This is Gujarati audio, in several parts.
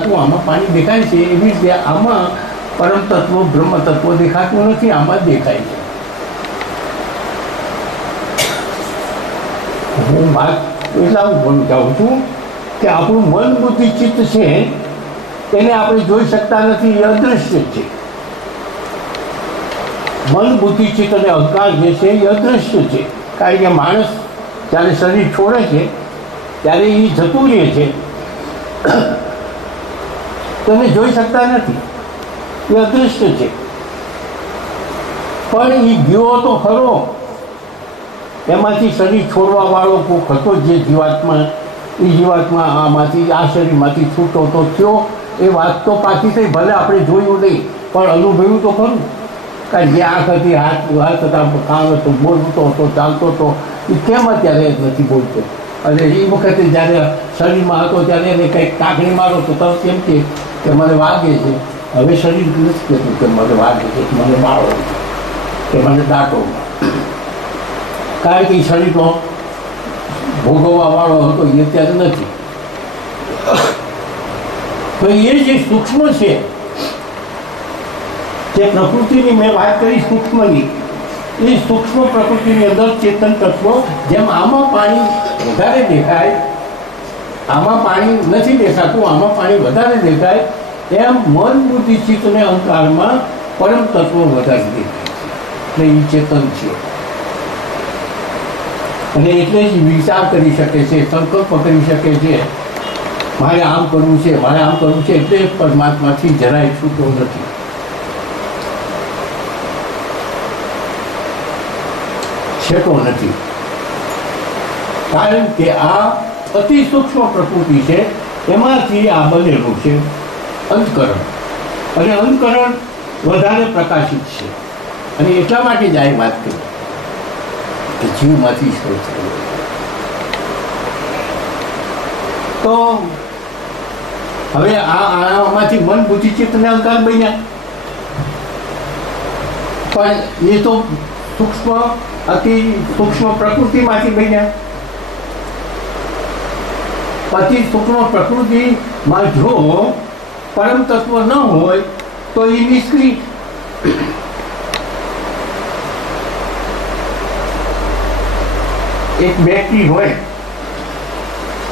આમાં પાણી દેખાય છે એવી રીતે આમાં પરમ તત્વ બ્રહ્મ તત્વ દેખાતું નથી, આમાં જ દેખાય છે. હું વાત એટલા હું જાઉં છું કે આપણું મન બુદ્ધિ ચિત્ત છે એને આપણે જોઈ શકતા નથી, એ અદૃશ્ય છે. મન બુદ્ધિ ચિત્ત અને અહંકાર જે છે એ અદૃશ્ય છે. કારણ કે માણસ જ્યારે શરીર છોડે છે ત્યારે એ જતું રહે છે, તમે જોઈ શકતા નથી, એ અદૃશ્ય છે. પણ એ ગયો તો ખરો, એમાંથી શરીર છોડવા વાળો કોક હતો જે જીવાત્મા, એ જીવાત્મા આમાંથી આ શરીરમાંથી છૂટો તો થયો, એ વાત તો પાછી થઈ. ભલે આપણે જોયું નહીં પણ અનુભવ્યું તો ખરું. કારણ કે આંખ હતી, હાથ હતા, કાન હતું, બોલતો હતો, ચાલતો હતો, એ કેમ અત્યારે નથી બોલતો? અને એ વખતે જ્યારે શરીરમાં હતો ત્યારે એને કંઈક કાકડી મારો તો તરત એમ કે મને વાગે છે. હવે શરીર નથી કહેતું કે મને વાગે છે, મને મારો કે મને દાટો. કારણ કે એ શરીરનો ભોગવવા વાળો હતો એ અત્યારે નથી. તો એ જે સૂક્ષ્મ છે, જે પ્રકૃતિની મેં વાત કરી સૂક્ષ્મની, એ સૂક્ષ્મ પ્રકૃતિની અંદર ચેતન તત્વ, જેમ આમાં પાણી વધારે દેખાય, આમાં પાણી નથી દેખાતું, આમાં પાણી વધારે દેખાય, એમ મન બુદ્ધિ ચિત્ત અને અહંકારમાં પરમ તત્વ વધારે દેખાય છે. એટલે એ ચેતન છે. અને એટલે જ વિચાર કરી શકે છે, સંકલ્પ કરી શકે છે, મારે આમ કરવું છે, મારે આમ કરવું છે. એટલે પરમાત્માથી જરાય છૂટો નથી. છેટો નથી. કારણ કે આ અતિ સૂક્ષ્મ પ્રકૃતિ છે, એમાંથી આ બનેલું છે અંતકરણ. અને અંતકરણ વધારે પ્રકાશિત છે. અને એટલા માટે જ આ વાત કરી કે જીવમાંથી ઈશ્વર થયો. તો હવે આમાંથી મન બુદ્ધિ ચિત્ત ને અહંકાર બન્યા, પણ એ તો સૂક્ષ્મ અતિ સૂક્ષ્મ પ્રકૃતિમાંથી બન્યા. અતિ સૂક્ષ્મ પ્રકૃતિમાં જો પરમ તત્વ ન હોય તો એ નિષ્ક્રિય. એક બેટરી હોય,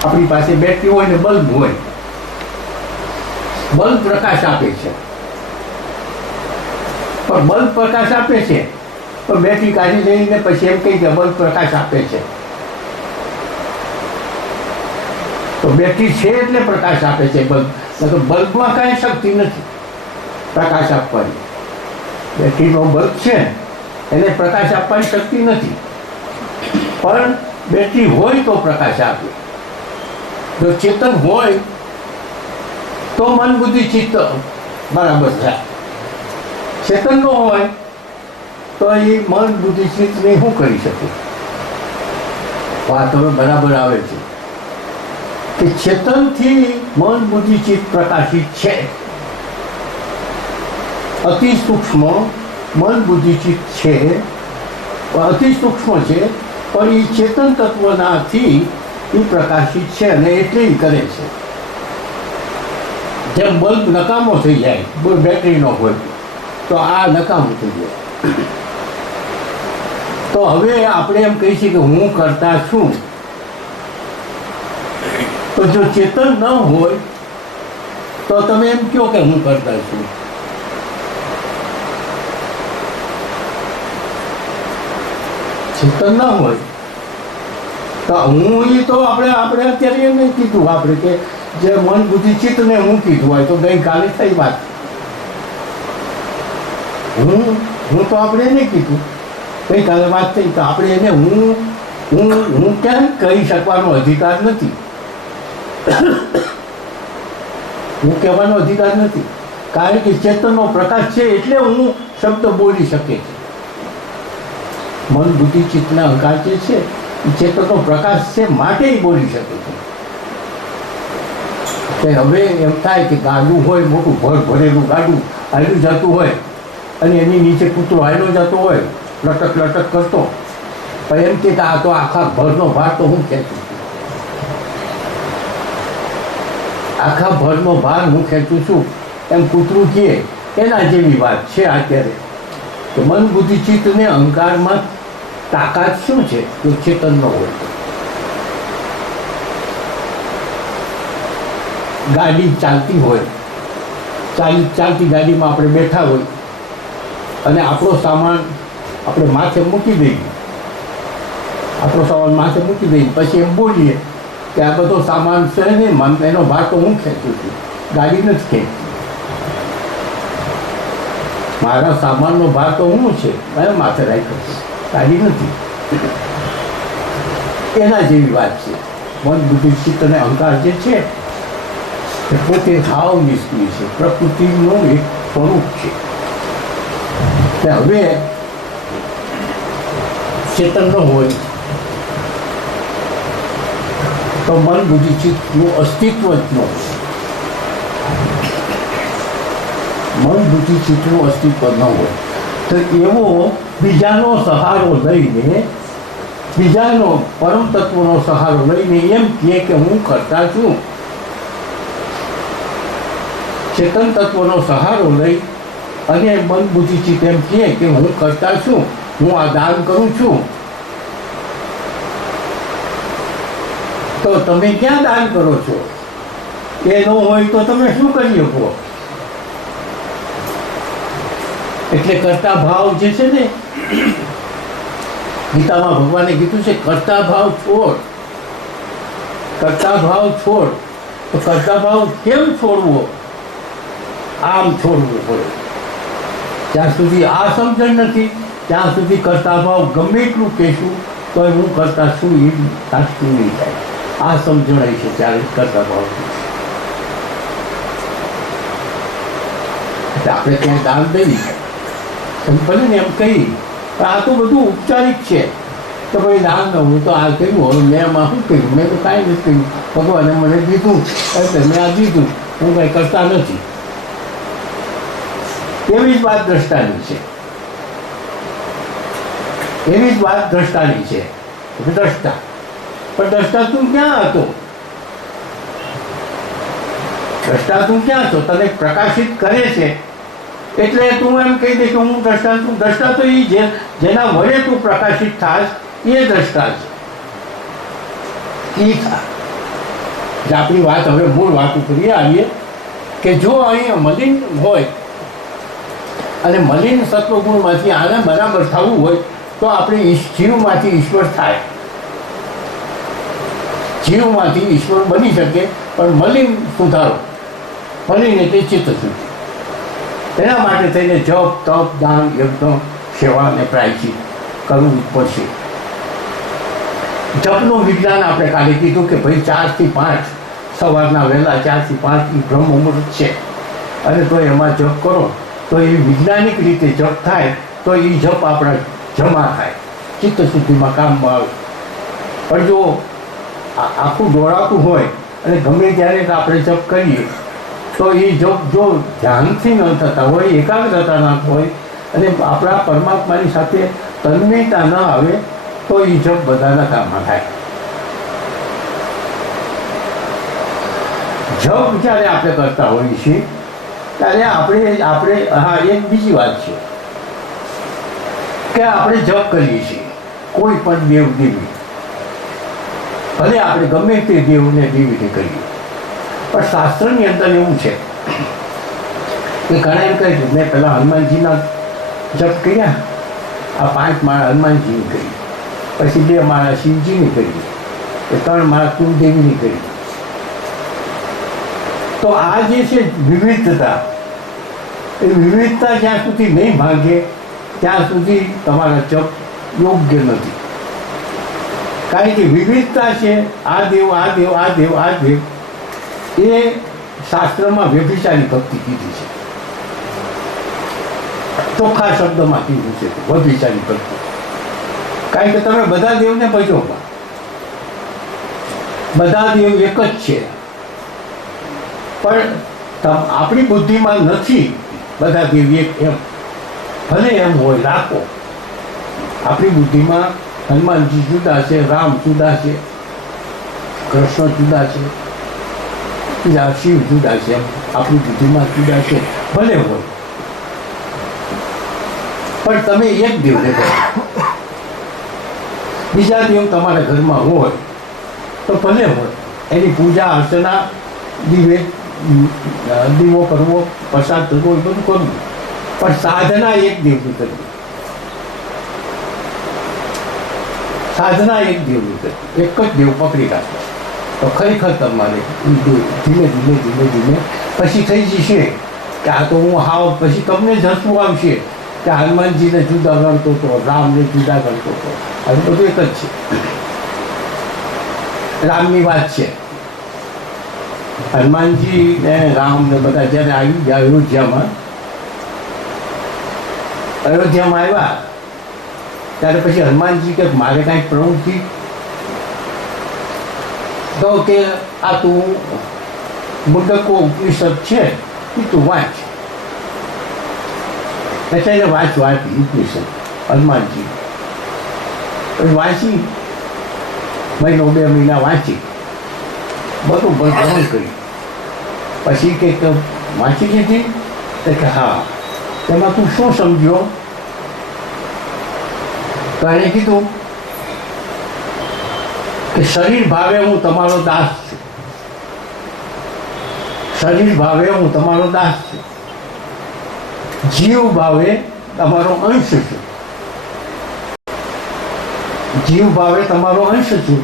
આપણી પાસે બેટરી હોય ને બલ્બ હોય. બલ્બ પ્રકાશ આપે છે, પણ બલ્બ પ્રકાશ આપે છે પણ બેટરી કાઢી લઈને પછી એમ કહી કે બલ્બ પ્રકાશ આપે છે. તો બેટરી છે એટલે પ્રકાશ આપે છે બલ્બ, તો બલ્બમાં કાંઈ શક્તિ નથી પ્રકાશ આપવાની. બેટરીનો બલ્બ છે એને પ્રકાશ આપવાની શક્તિ નથી, પણ બેટરી હોય તો પ્રકાશ આપે. જો ચેતન હોય તો મન બુદ્ધિ ચિત્ત બરાબર થાય. ચેતન ન હોય તો એ મન બુદ્ધિ ચિત્તને શું કરી શકે? વાત હવે બરાબર આવે છે કે ચેતનથી મન બુદ્ધિ ચિત્ત પ્રકાશિત છે. અતિ સૂક્ષ્મ મન બુદ્ધિ ચિત્ત છે, અતિ સૂક્ષ્મ છે, પણ એ ચેતન તત્વનાથી એ પ્રકાશિત છે અને એટલે કરે છે. જેમ બલ્બ નકામો થઈ જાય, બેટરી ન હોય તો આ નકામું થઈ જાય. તો હવે આપણે એમ કહી છીએ કે હું કરતા છું, તો જો ચેતન ન હોય તો તમે એમ કહો કે હું કરતા છું. ચેતન ન હોય તો હું એ તો આપણે અત્યારે એમ નહીં કીધું આપણે કે જે મન બુદ્ધિ ચિત્ત ને હું કીધું હોય તો ગઈકાલે થઈ વાત. હું તો આપણે એને કીધું, ગઈકાલે વાત થઈ તો આપણે એને હું કેમ કહી શકવાનો અધિકાર નથી. હું કહેવાનો અધિકાર નથી, કારણ કે ચેતનનો પ્રકાશ છે એટલે હું શબ્દ બોલી શકે છે. મન બુદ્ધિ ચિત્તના અહંકાર જે છે એ ચેતનનો પ્રકાશ છે માટે બોલી શકે છે. કે હવે એમ થાય કે ગાડું હોય, મોટું ભરેલું ગાડું હાલ્યું જતું હોય અને એની નીચે કૂતરો હાલ્યો જતો હોય લટક લટક કરતો, પણ એમ કે આ તો આખા ભરનો ભાર તો હું ખેંચું છું. આખા ભરનો ભાર હું ખેંચું છું એમ કૂતરું કહે એના જેવી વાત છે અત્યારે. તો મન બુદ્ધિ ચિત્ત ને અહંકારમાં તાકાત શું છે તો ચેતન ન હોય. ગાડી ચાલતી હોય, ચાલતી ગાડીમાં આપણે બેઠા હોય અને આપણો સામાન આપણે માથે મૂકી દઈએ, પછી એમ બોલીએ કે આ બધો સામાન છે ને એનો ભાર તો હું ખેંચું છું, ગાડી નથી ખેંચતી. મારા સામાનનો ભાર તો હું છે, મારે માથે રાખ્યો છે, ગાડી નથી. એના જેવી વાત છે. મન બુદ્ધિ ચિત્ત અને અહંકાર જે છે એ પોતે હાવ નિષ્ક્રિય છે, પ્રકૃતિનું એક સ્વરૂપ છે. હવે ચેતન ન હોય તો મન બુદ્ધિ ચિત્તનું અસ્તિત્વ જ ન હોય. મન બુદ્ધિ ચિત્તનું અસ્તિત્વ ન હોય તો એવો બીજાનો સહારો લઈને, બીજાનો પરમ તત્વનો સહારો લઈને એમ કહે કે હું કરતા છું. ચેતન તત્વનો સહારો લઈ અને મન બુદ્ધિ ચિત્ત એમ કહે કે હું કરતા છું, હું આ દાન કરું છું. તો તમે ક્યાં દાન કરો છો? એ ન હોય તો તમે શું કરી શકો? એટલે કરતા ભાવ જે છે ને, ગીતામાં ભગવાને કીધું છે કરતા ભાવ છોડ. તો કરતા ભાવ કેમ છોડવો? આમ છોડવું પડે. જ્યાં સુધી આ સમજણ નથી ત્યાં સુધી કરતા ભાવ ગમે એટલું કહેશું તો હું કરતા છું એ સાચું નહીં થાય. આ સમજણ આવી છે ત્યારે કરતા ભાવ. એટલે આપણે ક્યાંય દાન દઈ ભલે ને એમ કહી, પણ આ તો બધું ઉપચારિક છે. તો ભાઈ દાન ન હું તો આ કહ્યું, હવે મેં એમાં શું કહ્યું? મેં તો કાંઈ નથી કહ્યું. ભગવાને મને દીધું એટલે મેં આ દીધું, હું કાંઈ કરતા નથી. એવી જ વાત દ્રષ્ટાની છે. દ્રષ્ટા પણ દ્રષ્ટા તું ક્યાં હતો? તને પ્રકાશિત કરે છે એટલે તું એમ કહી દે કે હું દ્રષ્ટા છું. દ્રષ્ટા તો એ જેના વડે તું પ્રકાશિત થાશ એ દ્રષ્ટા છે. આપણી વાત હવે મૂળ વાત ઉપર આવીએ કે જો અહીંયા મલિન હોય અને મલિન સત્વગુણમાંથી આને બરાબર થવું હોય તો આપણે જીવમાંથી ઈશ્વર થાય. જીવમાંથી ઈશ્વર બની શકે, પણ મલિન સુધારો, મલિન એટલે ચિત્ત શુદ્ધિ. એના માટે થઈને જપ, તપ, દાન, યજ્ઞ, સેવા અને પ્રાયશ્ચિત કરવું પડશે. જપનું વિજ્ઞાન આપણે કાલે કીધું કે ભાઈ 4 થી 5 સવારના વહેલા 4 થી 5 એ બ્રહ્મ મુહૂર્ત છે, અને તો એમાં જપ કરો તો એ વૈજ્ઞાનિક રીતે જપ થાય તો એ જપ આપણા જમા થાય, ચિત્ત શુદ્ધિમાં કામમાં આવે. પણ જો આખું દોડાતું હોય અને ગમે ત્યારે આપણે જપ કરીએ તો એ જપ જો ધ્યાનથી ન થતા હોય, એકાગ્રતા ના હોય અને આપણા પરમાત્માની સાથે તન્મયતા ન આવે તો એ જપ બધાના કામમાં થાય. જપ જ્યારે આપણે કરતા હોઈએ છીએ ત્યારે આપણે એક બીજી વાત છે કે આપણે જપ કરીએ છીએ કોઈ પણ દેવ દેવી, ભલે આપણે ગમે તે દેવને દેવીને કરીએ, પણ શાસ્ત્રની અંદર એવું છે કે ઘણા એમ કહે છે મેં પહેલાં હનુમાનજીના જપ કર્યા, આ 5 માળા હનુમાનજીની કરી, પછી 2 માળા શિવજીની કરી, 3 માળા કુલદેવીની કરી. તો આ જે છે વિવિધતા, એ વિવિધતા જ્યાં સુધી નહીં ભાંગે ત્યાં સુધી તમારા જપ યોગ્ય નથી. કારણ કે વિવિધતા છે, આ દેવ આ દેવ આ દેવ આ દેવ, એ શાસ્ત્રમાં વ્યભિચારી ભક્તિ કીધી છે. ચોખ્ખા શબ્દમાં કીધું છે વ્યભિચારી ભક્તિ. કારણ કે તમે બધા દેવને ભજો, બધા દેવ એક જ છે, પણ આપણી બુદ્ધિમાં નથી બધા દેવ એક એમ. ભલે એમ હોય રાખો, આપણી બુદ્ધિમાં હનુમાનજી જુદા છે, રામ જુદા છે, કૃષ્ણ જુદા છે, બીજા શિવ જુદા છે, આપણી બુદ્ધિમાં જુદા છે, ભલે હોય, પણ તમે એક દેવને કરો. બીજા દેવ તમારા ઘરમાં હોય તો ભલે હોય, એની પૂજા અર્ચના, દીવો કરવો, પ્રસાદ કરવો, એ બધું કરવું, પણ સાધના એક દેવની કરવી. સાધના એક દેવની કરવી, એક જ દેવ પકડી રાખો તો ખરેખર તમારે ધીમે ધીમે ધીમે ધીમે પછી થઈ જશે કે આ તો હું હાવ, પછી તમને જ હસવું આવશે કે હનુમાનજીને જુદા ગણતો હતો, રામને જુદા ગણતો હતો. હવે બધું એક જ છે. રામની વાત છે, હનુમાનજી ને રામ ને બધા જ્યારે આવી ગયા અયોધ્યામાં આવ્યા ત્યારે પછી હનુમાનજી કે મારે કાંઈક પ્રવૃત્તિ તો કે આ તું મુંડકો ઉપનિષદ છે એ તું વાંચ. એટલે એને વાંચી ઉપનિષદ હનુમાનજી વાંચી, મહિનો 2 મહિના વાંચી, બધું ગ્રહણ કર્યું. પછી કે વાંચી લીધી તો કે હા, તેમાં તું શું સમજ્યો? તો એણે કીધું કે શરીર ભાવે હું તમારો દાસ છું, શરીર ભાવે હું તમારો દાસ છું, જીવ ભાવે તમારો અંશ છું, જીવ ભાવે તમારો અંશ છું,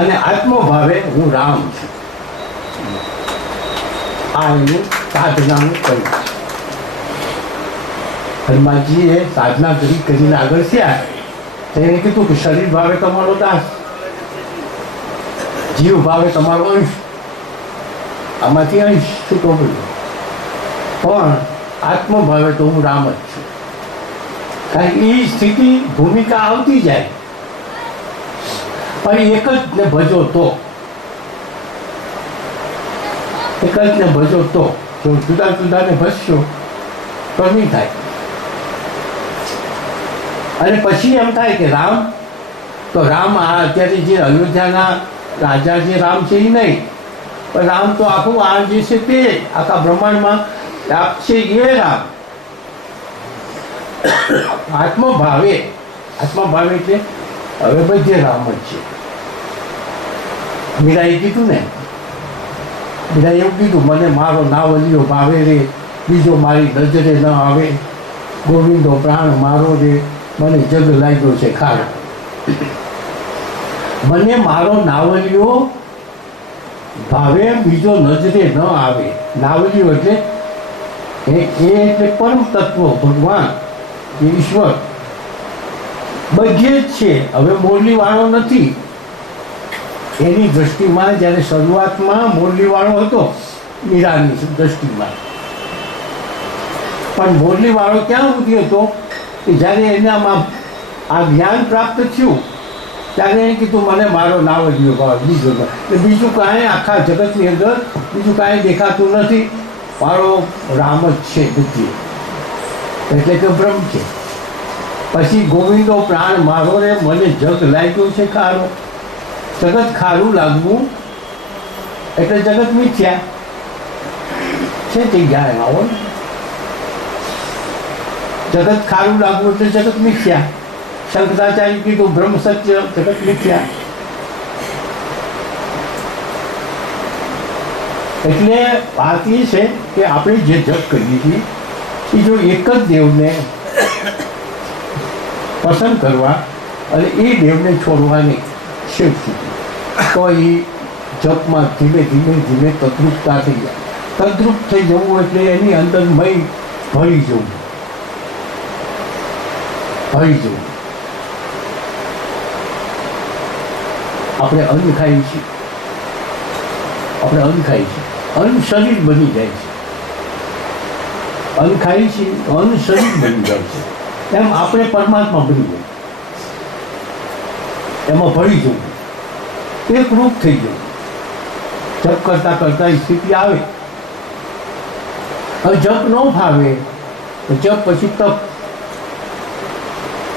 અને આત્મ ભાવે હું રામ છું. આ એનું સાધનાનું કર્યું. હનુમાનજીએ સાધના કરીને આગળ થયા તો એને કીધું કે શરીર ભાવે તમારો દાસ, જીવ ભાવે તમારો અંશ, આમાંથી અંશ છૂટો પડ્યો, પણ આત્મ ભાવે તો હું રામ જ છું. કારણ કે એ સ્થિતિ ભૂમિકા આવતી જાય, પણ એક જ ને ભજો તો, એક જ ને ભજો તો, જો જુદા જુદાને ભજશો તો નહીં થાય. અને પછી એમ થાય કે રામ તો રામ આ અત્યારે જે અયોધ્યાના રાજા જે રામ છે એ નહીં, પણ રામ તો આખું આ જે છે તે આખા બ્રહ્માંડમાં છે એ રામ. આત્મભાવે એટલે હવે બધે રામ જ છે. મીરાએ કીધું ને, મીરાએ એવું કીધું, મને મારો નાવલિયો ભાવે રે, બીજો મારી નજરે ન આવે, ગોવિંદો પ્રાણ મારો રે, મને જગ લાગ્યો છે ખાર. મને મારો નાવલિયો ભાવે, બીજો નજરે ન આવે. નાવલિયો એટલે એ એટલે પરમ તત્વ, ભગવાન, ઈશ્વર બધે જ છે. હવે મોરલી વાળો નથી. એની દ્રષ્ટિમાં જ્યારે શરૂઆતમાં મોરલી વાળો હતો, મીરાની દ્રષ્ટિમાં, પણ મોરલી વાળો ક્યાં સુધી હતો કે જ્યારે એનામાં આ જ્ઞાન પ્રાપ્ત થયું ત્યારે એને કીધું મને મારો નાવલિયો ભાવ, બીજો એટલે બીજું કાંઈ આખા જગતની અંદર બીજું કાંઈ દેખાતું નથી, મારો રામ જ છે બુદ્ધિ, એટલે કે બ્રહ્મ છે. પછી ગોવિંદો પ્રાણ મારો રે, મને જગ લાગ્યું છે ખારો. જગત ખારું લાગવું એટલે જગત મિથ્યા છે, તે ગયા એમાં હોય. જગત ખારું લાગવું એટલે જગત મિથ્યા. શંકરાચાર્ય કીધું બ્રહ્મ સત્ય, જગત મિથ્યા. એટલે વાત એ છે કે આપણે જે જપ કરીએ છીએ એ જો એક જ દેવને પસંદ કરવા અને એ દેવને છોડવાની શિવ સ્થિતિ, તો એ જપમાં ધીમે ધીમે ધીમે તદ્રુપતા થઈ જાય. તદ્રુપ થઈ જવું એટલે એની અંદર મય ભરી જવું, ભરી જવું. આપણે અન્ન ખાઈએ છીએ, અન્ન શરીર બની જાય છે. અન્ન ખાઈએ છીએ, અન્ન શરીર બની જાય છે. એમ આપણે પરમાત્મા બની જાય, એમાં ભળી જવું, એક રૂપ થઈ જવું. જપ કરતા કરતા સ્થિતિ આવે. હવે જપ ન ફાવે તો જપ પછી તપ.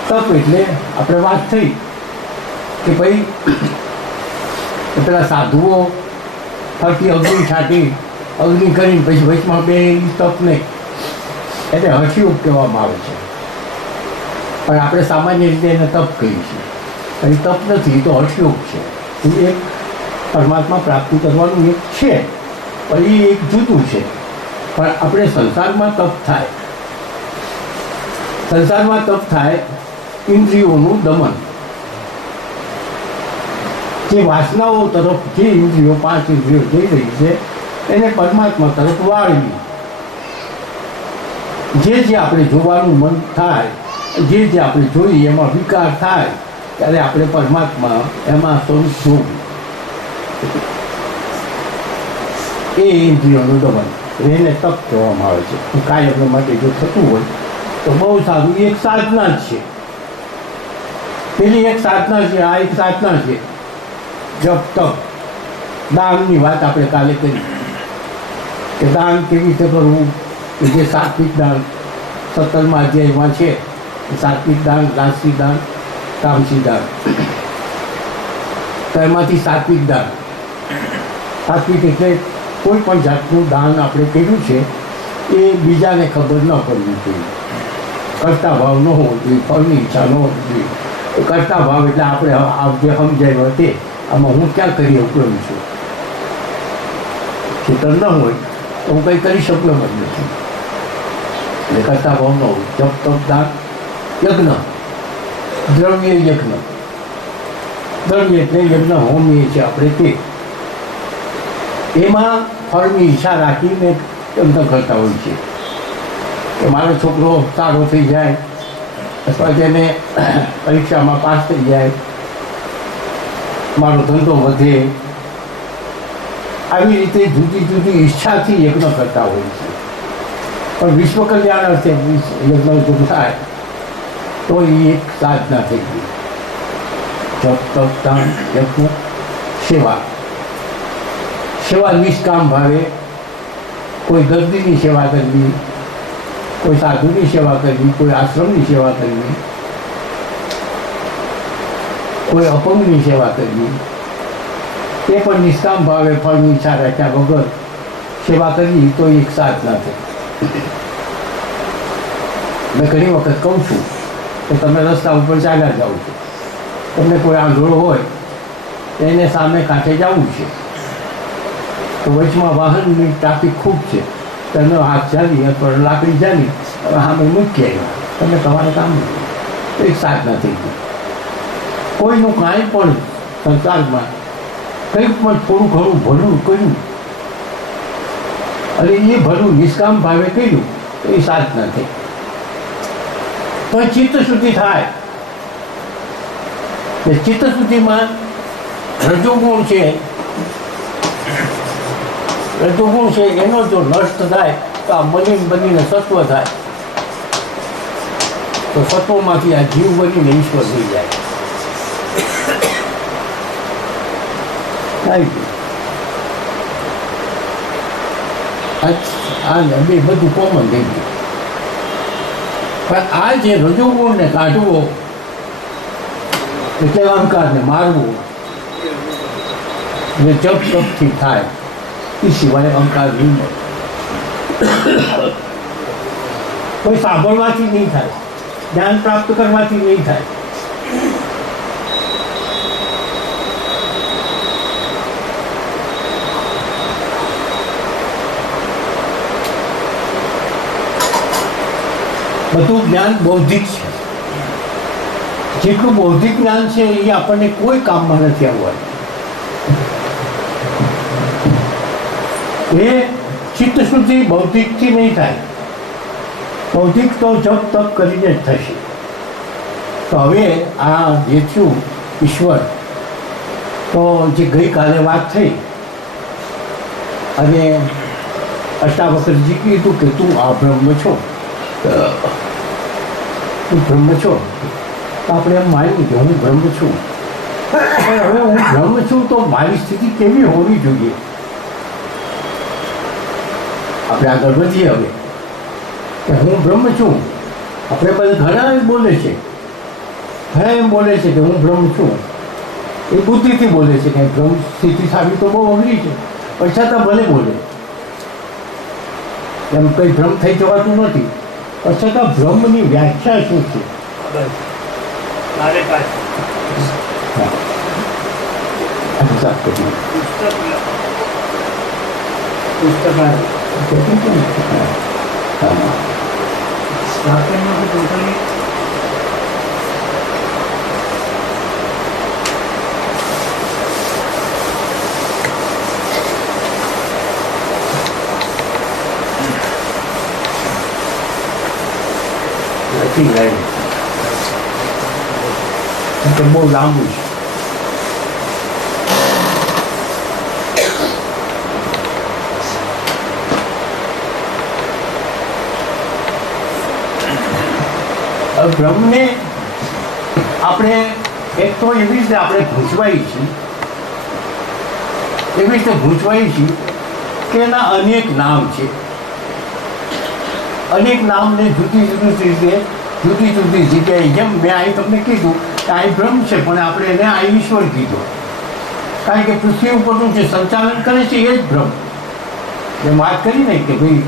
તપ એટલે આપણે વાત થઈ કે ભાઈ પેલા સાધુઓ ફરતી અગ્નિ છાંટી અગ્નિ કરીને પછી વચમાં બે તપ નહીં, એટલે હઠયોગ કહેવામાં આવે છે. પણ આપણે સામાન્ય રીતે એને તપ કહીએ છીએ. એ તપ નથી, તો હઠયોગ છે. એ એક પરમાત્મા પ્રાપ્તિ કરવાનું એક છે, પણ એ એક જુદું છે. પણ આપણે સંસારમાં તપ થાય, સંસારમાં તપ થાય ઇન્દ્રિયોનું દમન. જે વાસનાઓ તરફ જે ઇન્દ્રિયો 5 ઇન્દ્રિયો જઈ રહી છે એને પરમાત્મા તરફ વાળવી. જે આપણે જોવાનું મન થાય, જે આપણે જોઈએ એમાં વિકાર થાય, ત્યારે આપણે પરમાત્મા એમાં સ્વરૂપ જોવું. એ ઇન્દ્રિયોનું દમન, એને તપ કહેવામાં આવે છે. કાયમ માટે જો થતું હોય તો બહુ સારું. એક સાધના જ છે, પેલી એક સાધના છે, આ એક સાધના છે. જપ તપ દાનની વાત આપણે કાલે કરી કે દાન કેવી રીતે કરવું, કે જે સાત્વિક દાન 17મા અધ્યાયમાં છે. સાત્વિક દાન, રાજસી દાન, તામસી દાન. તો એમાંથી સાત્વિક દાન, સાત્વિક એટલે કોઈ પણ જાતનું દાન આપણે કર્યું છે એ બીજાને ખબર ન પડવી જોઈએ. કરતા ભાવ ન હોવો જોઈએ, ફળની ઈચ્છા ન હોવી જોઈએ. કરતા ભાવ એટલે આપણે જે સમજાયું તે આમાં હું ક્યાં કરી ઉપયોગ છું, ચિંતન ન હોય તો હું કંઈ કરી શકતો જ નથી. એટલે કરતા ભાવ ન હોય. જપ તપ દાન યજ્ઞ, દ્રવ્ય યજ્ઞ. દ્રવ્ય એટલે યજ્ઞ હોમીએ છીએ આપણે તે. એમાં ફળની ઈચ્છા રાખીને યજ્ઞ કરતા હોય છે કે મારો છોકરો સારો થઈ જાય, અથવા તેને પરીક્ષામાં પાસ થઈ જાય, મારો ધંધો વધે. આવી રીતે જુદી જુદી ઈચ્છાથી યજ્ઞ કરતા હોય છે. પણ વિશ્વ કલ્યાણ અર્થે યજ્ઞ જો થાય તો એ એક સાધના થઈ ગઈ. જપ તપ દાન યજ્ઞ સેવા. સેવા નિષ્કામ ભાવે, કોઈ દર્દીની સેવા કરવી, કોઈ સાધુની સેવા કરવી, કોઈ આશ્રમની સેવા કરવી, કોઈ અપંગની સેવા કરવી, એ પણ નિષ્કામ ભાવે ફળની ઈચ્છા રાખ્યા વગર સેવા કરવી તો એક સાધના છે. મેં ઘણી વખત કહું છું કે તમે રસ્તા ઉપર ચાલ્યા જાઓ છો, તમને કોઈ આંધળો હોય એને સામે કાંઠે જવું છે, તો વચમાં વાહનની ટ્રાફિક ખૂબ છે, તમે હાથ ચાલી અથવા લાકડી ચાલી હવે સામે મૂકી આવ્યા, તમે તમારે કામ એક સાધના થઈ ગઈ. કોઈનું કાંઈ પણ સંસારમાં કંઈક પણ થોડું ઘણું ભલું કર્યું અને એ ભલું નિષ્કામ ભાવે કર્યું તો એ સાધના થઈ. પણ ચિત્ત શુદ્ધિ થાય. ચિત્ત શુદ્ધિમાં રજોગુણ છે, રજોગુણ છે એનો જો નષ્ટ થાય તો આ બનીને સત્વ થાય, તો સત્વમાંથી આ જીવ બનીને ઈશ્વર થઈ જાય. બે બધું કોમન થઈ ગયું. પણ આ જે રજોગુણને કાઢવો એટલે અહંકારને મારવું એ જપ તપથી થાય, એ સિવાય અહંકાર નહીં મળે. કોઈ સાંભળવાથી નહીં થાય, જ્ઞાન પ્રાપ્ત કરવાથી નહીં થાય. બધું જ્ઞાન બૌદ્ધિક છે. જેટલું બૌદ્ધિક જ્ઞાન છે એ આપણને કોઈ કામમાં નથી આવવાનું. એ ચિત્ત શુદ્ધિ બૌદ્ધિકથી નહીં થાય. બૌદ્ધિક તો જપ તપ કરીને જ થશે. તો હવે આ જે થયું ઈશ્વર, તો જે ગઈકાલે વાત થઈ અને અષ્ટાવક્રજી કીધું કે તું આ બ્રહ્મ છો, તું બ્રહ્મ છો. આપણે એમ માન્યું કે હું બ્રહ્મ છું. પણ હવે હું બ્રહ્મ છું તો મારી સ્થિતિ કેવી હોવી જોઈએ? આપણે આગળ વધીએ હવે કે હું બ્રહ્મ છું. આપણે બધા ઘણા બોલે છે, ઘણા એમ બોલે છે કે હું બ્રહ્મ છું. એ બુદ્ધિથી બોલે છે કે બ્રહ્મ સ્થિતિ સાબિત તો બહુ અઘરી છે. પણ છતાં ભલે બોલે, એમ કંઈ ભ્રમ થઈ જવાતું નથી. પણ છતાં ભ્રમની વ્યાખ્યા શું છે? બહુ લાંબુ છે. બ્રહ્મને આપણે એક તો એવી રીતે આપણે ગૂંચવાઈ છીએ, એવી રીતે ગૂંચવાઈ છીએ કે એના અનેક નામ છે. અનેક નામને જુદી જુદી રીતે જુદી જુદી જગ્યાએ, જેમ મેં અહીં તમને કીધું કે આ બ્રહ્મ છે, પણ આપણે એને આ ઈશ્વર કીધો. કારણ કે પૃથ્વી ઉપરનું જે સંચાલન કરે છે એ જ બ્રહ્મ. જેમ વાત કરી ને કે ભાઈ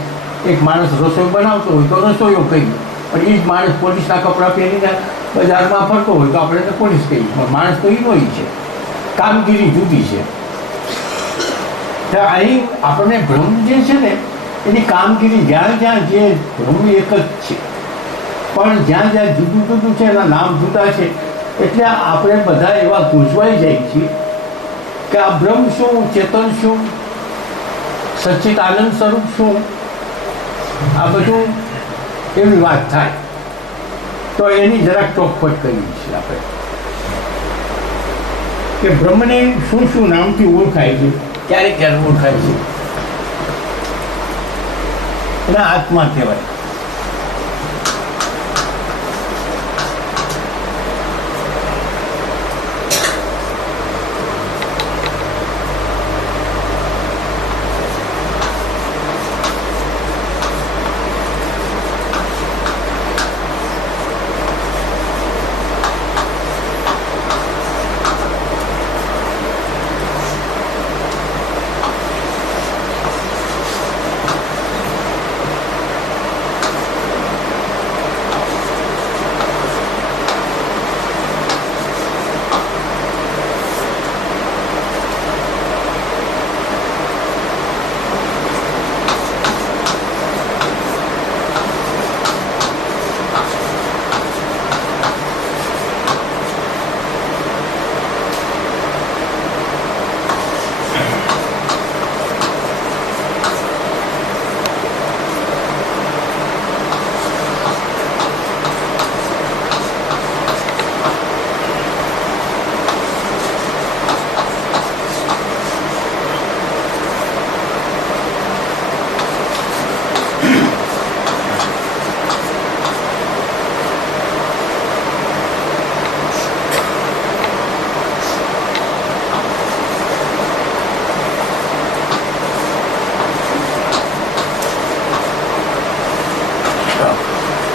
એક માણસ રસોઈ બનાવતો હોય તો રસોઈઓ કહીએ, પણ એ જ માણસ પોલીસના કપડાં પહેરીને બજારમાં ફરતો હોય તો આપણે એને પોલીસ કહીએ, પણ માણસ તો એનો છે, કામગીરી જુદી છે. અહીં આપણને બ્રહ્મ જે છે ને એની કામગીરી જ્યાં જ્યાં જે બ્રહ્મ એક જ છે, પણ જ્યાં જ્યાં જુદું જુદું છે એના નામ જુદા છે. એટલે આપણે બધા એવા ગૂંચવાઈ જાય છીએ કે આ બ્રહ્મ શું, ચેતન શું, સચ્ચિદાનંદ સ્વરૂપ શું, આ બધું એવી વાત થાય તો એની જરાક ચોખવટ કરી છે આપણે કે બ્રહ્મને શું શું નામથી ઓળખાય છે, ક્યારે ક્યારે ઓળખાય છે. એના આત્મા કહેવાય.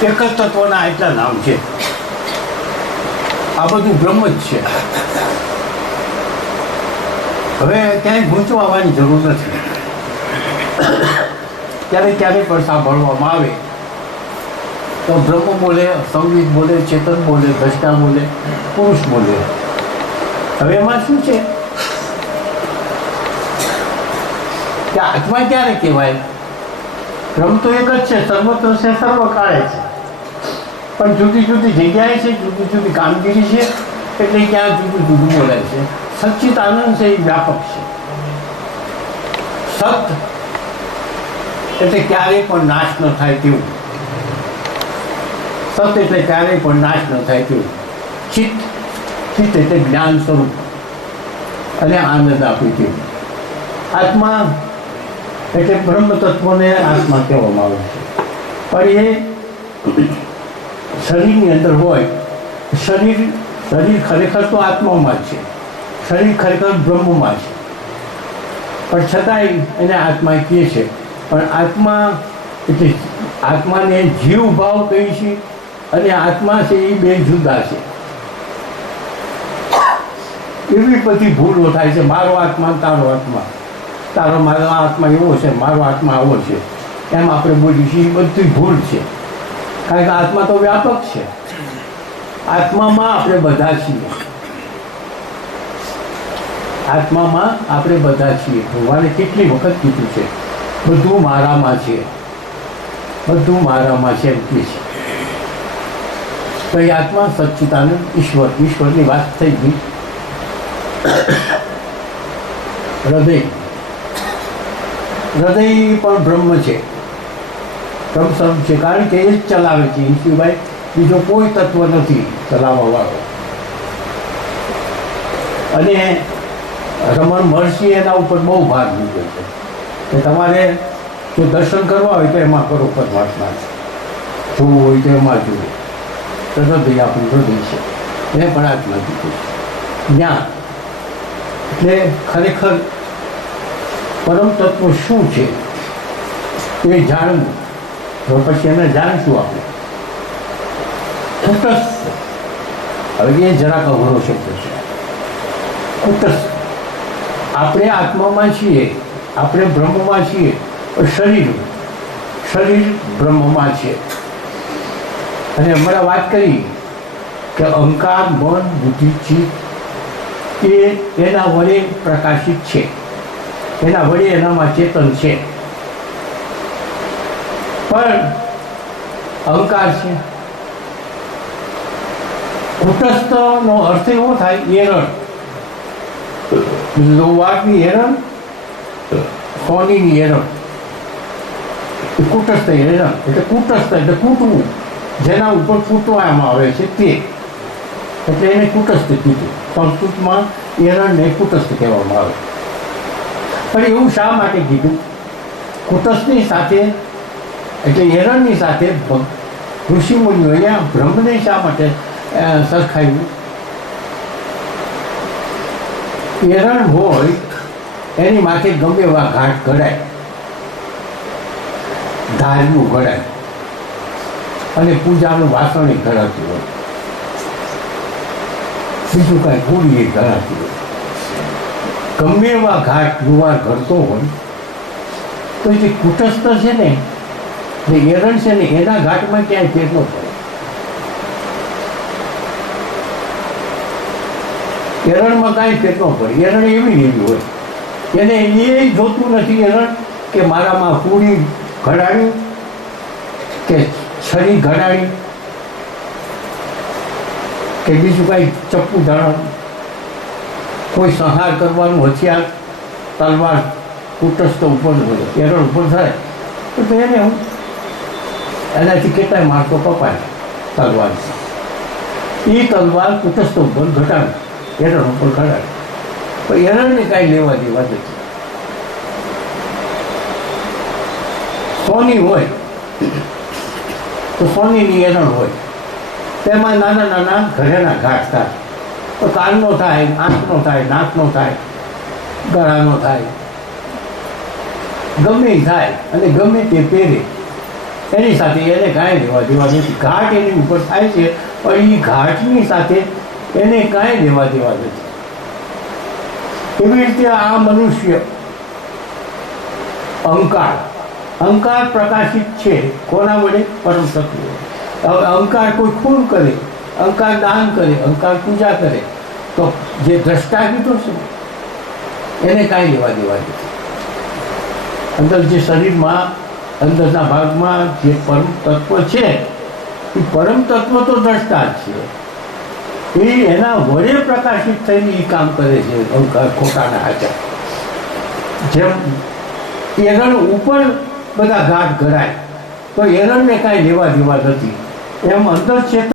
એક જ તત્વના એટલા નામ છે. આ બધું બ્રહ્મ જ છે. હવે ક્યાંય ગૂંચવાવાની જરૂર નથી. ક્યારેક ક્યારેક પણ સાંભળવામાં આવે તો બ્રહ્મ બોલે, સંગીત બોલે, ચેતન બોલે, દ્રષ્ટા બોલે, પુરુષ બોલે. હવે એમાં શું છે કે આત્મા ક્યારે કહેવાય? બ્રહ્મ તો એક જ છે, સર્વત્ર છે, સર્વકાળે છે, પણ જુદી જુદી જગ્યાએ છે, જુદી જુદી કામગીરી છે, એટલે ક્યાં જુદું જુદું બોલાય છે. સચ્ચિત આનંદ છે એ વ્યાપક છે. સત એટલે ક્યારેય પણ નાશ ન થાય તેવું. સત એટલે ક્યારેય પણ નાશ ન થાય તેવું. ચિત્ત, ચિત્ત એટલે જ્ઞાન સ્વરૂપ અને આનંદ આપે તેવું. આત્મા એટલે બ્રહ્મ તત્વને આત્મા કહેવામાં આવે છે. પણ એ શરીરની અંદર હોય, શરીર ખરેખર તો આત્મામાં છે, શરીર ખરેખર બ્રહ્મમાં છે, પણ છતાંય એને આત્મા કહે છે. પણ આત્મા એટલે આત્માને જીવ ભાવ કહી છે અને આત્મા છે એ બે જુદા છે. એવી બધી ભૂલો થાય છે, મારો આત્મા તારો આત્મા. તારો મારો આત્મા એવો છે, મારો આત્મા આવો છે, એમ આપણે બોલીએ છીએ, એ બધી ભૂલ છે. કારણ કે આત્મા તો વ્યાપક છે. આત્મામાં આપણે બધા છીએ. આત્મામાં આપણે બધા છીએ. ભગવાને કેટલી વખત કીધું છે, બધું મારામાં છે, બધું મારામાં છે એમ કહે છે. તો એ આત્મા સચ્ચિદાનંદ ઈશ્વરની વાત થઈ ગઈ. હૃદય પણ બ્રહ્મ છે, બ્રહ્મ સ્વરૂપ છે. કારણ કે એ જ ચલાવે છે, એ સિવાય બીજો કોઈ તત્વ નથી ચલાવવા વાળો. અને રમણ મહર્ષિ એના ઉપર બહુ ભાર મૂક્યો છે કે તમારે જો દર્શન કરવા હોય તો એમાં કરો પરમાત્મા, જોવું હોય તો એમાં જુઓ. તો હૃદય આપણું હૃદય છે, એને પણ આત્મા કીધું છે. જ્ઞાન એટલે ખરેખર પરમ તત્વ શું છે એ જાણવું. તો પછી એને જાણીશું આપણે. કુટસ્થ, હવે એ જરાક અઘરો શબ્દ છે. કુટસ્થ, આપણે આત્મામાં છીએ, આપણે બ્રહ્મમાં છીએ, પણ શરીર બ્રહ્મમાં છે. અને હમણાં વાત કરી કે અહંકાર, મન, બુદ્ધિ, ચિત્ત એ એના વડે પ્રકાશિત છે, એના વડે એનામાં ચેતન છે. પણ અહંકાર છે. કુટસ્થનો અર્થ એવો થાય એરણ, લોહાની એરણ, સોનીની એરણ. કુટસ્થ એરણ એટલે કુટસ્થ એટલે કૂટવું, જેના ઉપર કૂટવામાં આવે છે તે, એટલે એને કુટસ્થ કીધું. સંસ્કૃતમાં એરણને કુટસ્થ કહેવામાં આવે. પણ એવું શા માટે કીધું? કુટસ્થની સાથે એટલે એરણની સાથે ઋષિમુનિઓએ બ્રહ્મને શા માટે સરખાવ્યું? એરણ હોય એની માથે ગમે એવા ઘાટ ઘડાય, ધાર્યું ઘડાય, અને પૂજાનું વાસણ ઘડાતું હોય, બીજું કાંઈ પૂરી એ ઘડાતી હોય. ગમે એવા ઘાટ લુવાર ઘડતો હોય તો જે કુટસ્થ છે ને, જે એરણ છે ને, એના ઘાટમાં ક્યાંય ફેર ન પડે. એરણમાં કાંઈ ફેર ન પડે. એરણ એવી હોય, એને એ જોતું નથી એરણ કે મારામાં પૂરી ઘડાડી કે છરી ઘડાડી કે બીજું કાંઈ ચપ્પુ ધારણ, કોઈ સંહાર કરવાનું હથિયાર, તલવાર કુટસ્થ ઉપર એરણ ઉપર થાય તો એને એનાથી કેટલાય માણસો કપાય તલવારથી. એ તલવાર કુટસ્થ ઉપર ઘટાડે, એરણ ઉપર ઘટાડે, પણ એરણને કાંઈ લેવા દેવા નથી. સોની હોય તો સોનીની એરણ હોય, તેમાં નાના નાના ઘરેના ઘાટ થાય. તો કાનનો થાય, આંખનો થાય, નાકનો થાય, ગળાનો થાય, ગમે થાય અને ગમે તે પહેરે એની સાથે એને કાંઈ લેવા દેવા નથી. ઘાટ એની ઉપર થાય છે પણ એ ઘાટની સાથે એને કાંઈ લેવા દેવા નથી. એવી રીતે આ મનુષ્ય અહંકાર પ્રકાશિત છે કોના વડે? પરમ તત્વ. હવે અહંકાર કોઈ ખૂન કરે, અહંકાર દાન કરે, અહંકાર પૂજા કરે તો જે દ્રષ્ટા કીધો છે એને કાંઈ લેવા દેવા નથી. અંદર જે શરીરમાં અંદરના ભાગમાં જે પરમ તત્વ છે એ પરમ તત્વ તો દ્રષ્ટા જ છે. એ એના વડે પ્રકાશિત થઈને એ કામ કરે છે. અહંકાર ખોટાના હાચા જેમ એરણ ઉપર બધા ઘાટ ઘડાય તો એરણને કાંઈ લેવા દેવા નથી. એમ અંદર છે